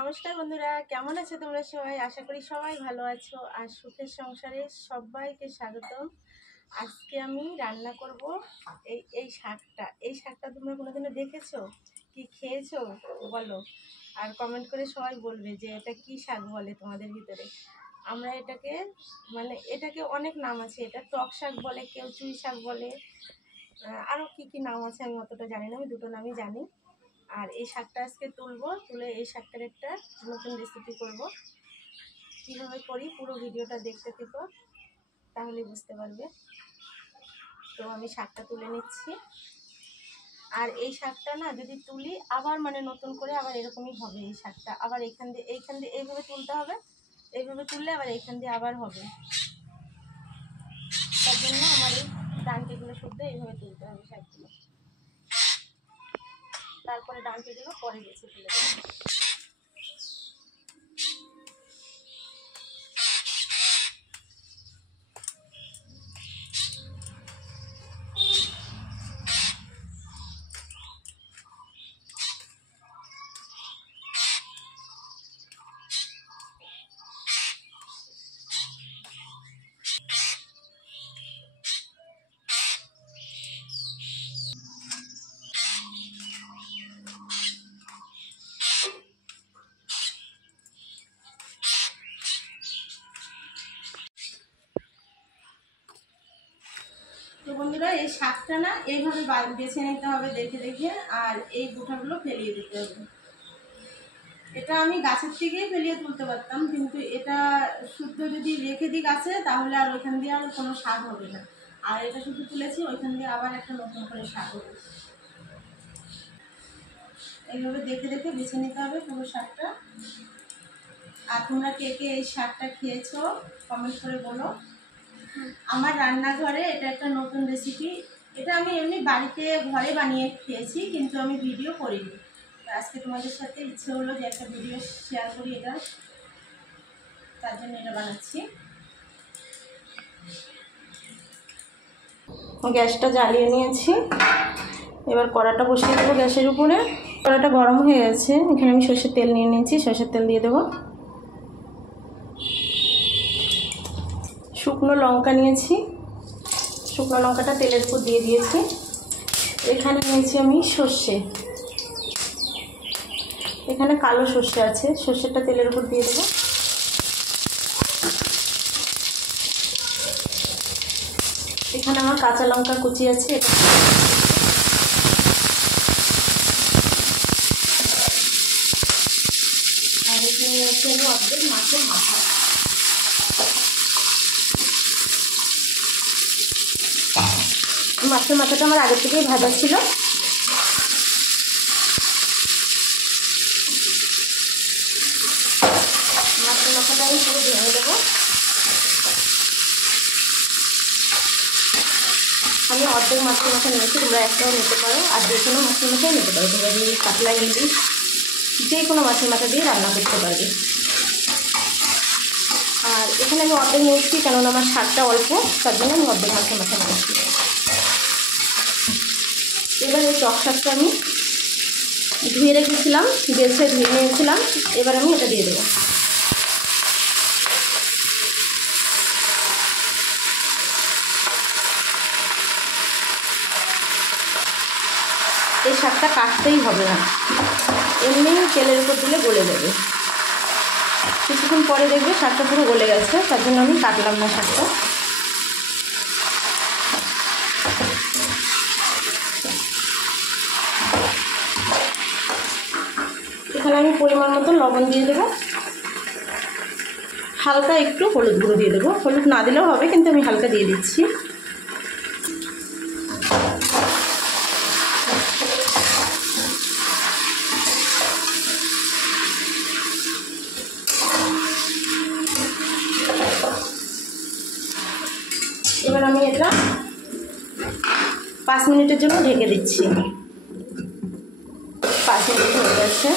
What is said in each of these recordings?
নমস্কার বন্ধুরা, কেমন আছো তোমরা সবাই? আশা করি সবাই ভালো আছো আর সুখের সংসারে সবাইকে স্বাগতম। আজকে আমি রান্না করব এই শাকটা তোমরা কোনোদিনও দেখেছো কি খেয়েছো বলো, আর কমেন্ট করে সবাই বলবে যে এটা কি শাক বলে তোমাদের ভিতরে। আমরা এটাকে অনেক নাম আছে, এটা টক শাক বলে, কেউ চুই শাক বলে, আরও কি নাম আছে আমি অতটা জানি না, আমি দুটো নামই জানি। আর এই শাকটা আজকে তুলে এই শাকটার একটা নতুন রেসিপি করব। কীভাবে করি পুরো ভিডিওটা দেখতে থেকো, তাহলে বুঝতে পারবে। তো আমি শাকটা তুলে নিচ্ছি। আর এই শাকটা না যদি তুলি আবার নতুন করে আবার এরকমই হবে। এই শাকটা আবার এইখান দিয়ে এইভাবে তুলতে হবে, এইভাবে তুললে আবার এইখান দিয়ে আবার হবে। তার জন্য আমার এই ডান্টিগুলো শুদ্ধ এইভাবে তুলতে হবে শাকগুলো, তারপরে ডান্টিগুলো পরে বেছে তুলে দেবো। তো বন্ধুরা, এই শাকটা না এইভাবে বেছে নিতে হবে দেখে দেখে, আর এই গুঁটাগুলো ফেলিয়ে দিতে হবে। এটা আমি গাছের থেকেই ফেলিয়ে তুলতে পারতাম, কিন্তু এটা শুদ্ধ যদি রেখে দিই গাছে তাহলে আর ওইখান দিয়ে আর কোনো শাক হবে না। আর এটা শুধু তুলেছি, ওইখান দিয়ে আবার একটা নতুন করে শাক হবে। এইভাবে দেখে দেখে বেছে নিতে হবে পুরো শাকটা। আর তোমরা কে কে এই শাকটা খেয়েছো কমেন্ট করে বলো। আমার রান্নাঘরে এটা একটা নতুন রেসিপি। এটা আমি এমনি বাড়িতে ঘরে বানিয়ে খেয়েছি, কিন্তু আমি ভিডিও করিনি। আজকে তোমাদের সাথে ইচ্ছে হলো যে একটা ভিডিও শেয়ার করি, এটা তার জন্য এটা বানাচ্ছি। গ্যাসটা জ্বালিয়ে নিয়েছি, এবার কড়াটা বসিয়ে দেবো গ্যাসের উপরে। কড়াটা গরম হয়ে গেছে, এখানে আমি সর্ষের তেল নিয়ে নিয়েছি, সর্ষের তেল দিয়ে দেবো। শুকনো লঙ্কা নিয়েছি, শুকনো লঙ্কাটা তেলের উপর দিয়ে দিয়েছি। এখানে নিয়েছি আমি সর্ষে, এখানে কালো সর্ষে আছে, সর্ষেটা তেলের উপর দিয়ে দেবো। এখানে আমার কাঁচা লঙ্কা কুচি আছে, আর এখানে আছে আমি অর্ধেক মাছের মাথা। মাছের মাথাটা আমার আগে থেকেই ভাজা ছিল। মাছের মাথাটা আমি পুরো ভেঙে দেবো। আমি অর্ধেক মাছের মাথা নিয়েছি, তোমরা একটাও নিতে পারো, আর যে কোনো মাছের মাথাও নিতে পারো। তোমরা যদি কাতলা ইলিশ যে কোনো মাছের মাথা দিয়ে রান্না করতে পারবে। আর এখানে আমি অর্ধেক নিয়েছি, কেননা আমার শাকটা অল্প, তার জন্য আমি অর্ধেক মাছের মাথা নিয়েছি। এবার এই টক শাকটা আমি ধুয়ে রেখেছিলাম, বেছে ধুয়ে নিয়েছিলাম, এবার আমি এটা দিয়ে দেবো। এই শাকটা কাটতেই হবে না, এমনি তেলের উপর দিলে গলে যাবে। কিছুক্ষণ পরে দেখবে শাকটা পুরো গলে গেছে, তার জন্য আমি কাটলাম না শাকটা। এখানে আমি পরিমাণ মতো লবণ দিয়ে দেবো, হালকা একটু হলুদ গুঁড়ো দিয়ে দেবো। হলুদ না দিলেও হবে, কিন্তু আমি হালকা দিয়ে দিচ্ছি। এবার আমি এটা 5 মিনিটের জন্য ঢেকে দিচ্ছি। 5 মিনিট হয়ে গেছে।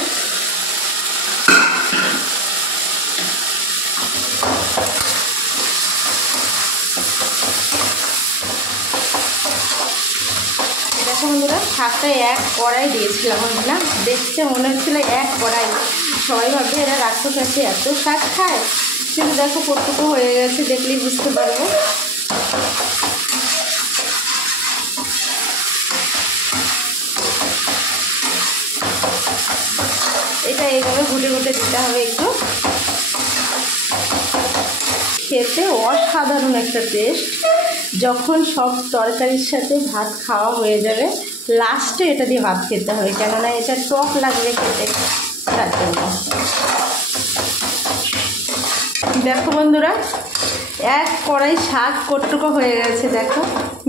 দেখো বন্ধুরা, শাকটা এক কড়াই দিয়েছিলাম, না দেখতে মনে হচ্ছিল এক কড়াই, সবাই ভাববে এরা রাক্ষস আছে, এত শাক খায়, কিন্তু দেখো কতটুকু হয়ে গেছে, দেখলেই বুঝতে পারবো। এটা এইভাবে ঘুটে ঘুটে দিতে হবে একটু। খেতে অসাধারণ একটা টেস্ট। যখন সব তরকারির সাথে ভাত খাওয়া হয়ে যাবে, লাস্টে এটা দিয়ে ভাত খেতে হবে, কেননা এটা টক লাগবে খেতে, তার জন্য। দেখো বন্ধুরা, এক কড়াই শাক কটুকো হয়ে গেছে, দেখো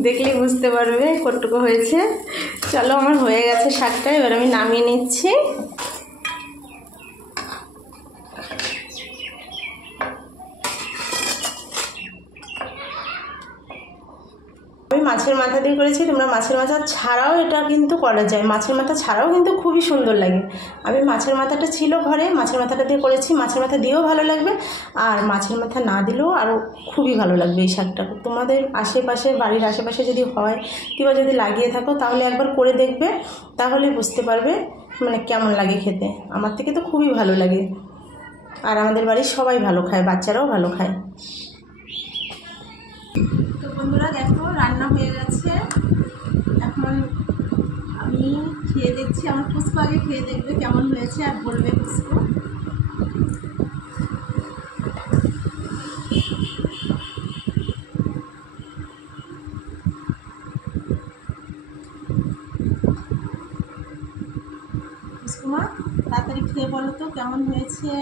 দেখলেই বুঝতে পারবে কটুকো হয়েছে। চলো, আমার হয়ে গেছে শাকটা, এবার আমি নামিয়ে নিচ্ছি। আমি মাছের মাথা দিয়ে করেছি, তোমরা মাছের মাথা ছাড়াও এটা কিন্তু করা যায়, মাছের মাথা ছাড়াও কিন্তু খুবই সুন্দর লাগে। আমি মাছের মাথাটা ছিল ঘরে, মাছের মাথাটা দিয়ে করেছি, মাছের মাথা দিয়েও ভালো লাগবে, আর মাছের মাথা না দিলেও আরও খুবই ভালো লাগবে এই শাকটা। তোমাদের আশেপাশে, বাড়ির আশেপাশে যদি হয় কিংবা যদি লাগিয়ে থাকো, তাহলে একবার করে দেখবে, তাহলে বুঝতে পারবে মানে কেমন লাগে খেতে। আমার থেকে তো খুবই ভালো লাগে, আর আমাদের বাড়ির সবাই ভালো খায়, বাচ্চারাও ভালো খায়। তো বন্ধুরা দেখো, রান্না হয়ে গেছে। এখন আমি খেয়ে দেখছি, আমার পুষ্প আগে খেয়ে দেখবে কেমন হয়েছে, আর বলবে পুষ্প। পুষ্পমা, তাড়াতাড়ি খেয়ে বলো তো কেমন হয়েছে।